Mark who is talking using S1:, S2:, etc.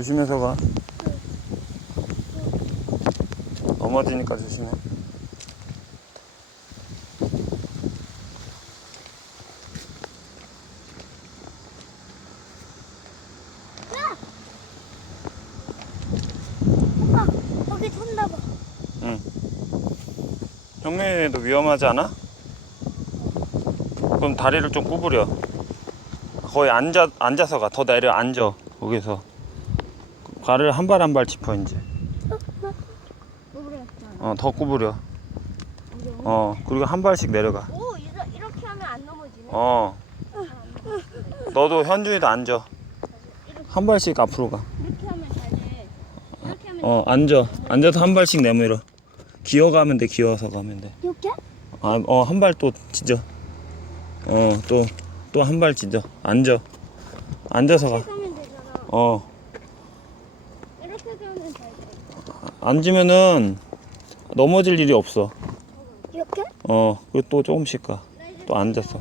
S1: 조심해서 가. 넘어지니까 조심해.
S2: 오빠 거기 탔나 봐.
S1: 형민이도 위험하지 않아? 그럼 다리를 좀 구부려. 거의 앉아 앉아서 가. 더 내려 앉아. 거기서. 발을 한발 한 발 짚어 이제. 어, 더 구부려. 어, 그리고 한 발씩 내려가.
S2: 오 이러, 이렇게 하면 안 넘어지네.
S1: 어. 너도 현준이도 앉아. 한 발씩 앞으로 가.
S2: 이렇게 하면 잘 돼. 이렇게 하면
S1: 어, 앉아. 앉아서 한 발씩 내밀어. 기어가면 돼. 기어서 가면 돼.
S2: 이렇게?
S1: 아, 어, 한 발 또 찢어. 어, 또, 또 한 발 찢어. 앉아. 앉아서 가.
S2: 이렇게 하면 되잖아.
S1: 어,
S2: 잘 돼.
S1: 앉으면은 넘어질 일이 없어.
S2: 이렇게?
S1: 어, 그리고 또 조금씩 가. 또 앉았어.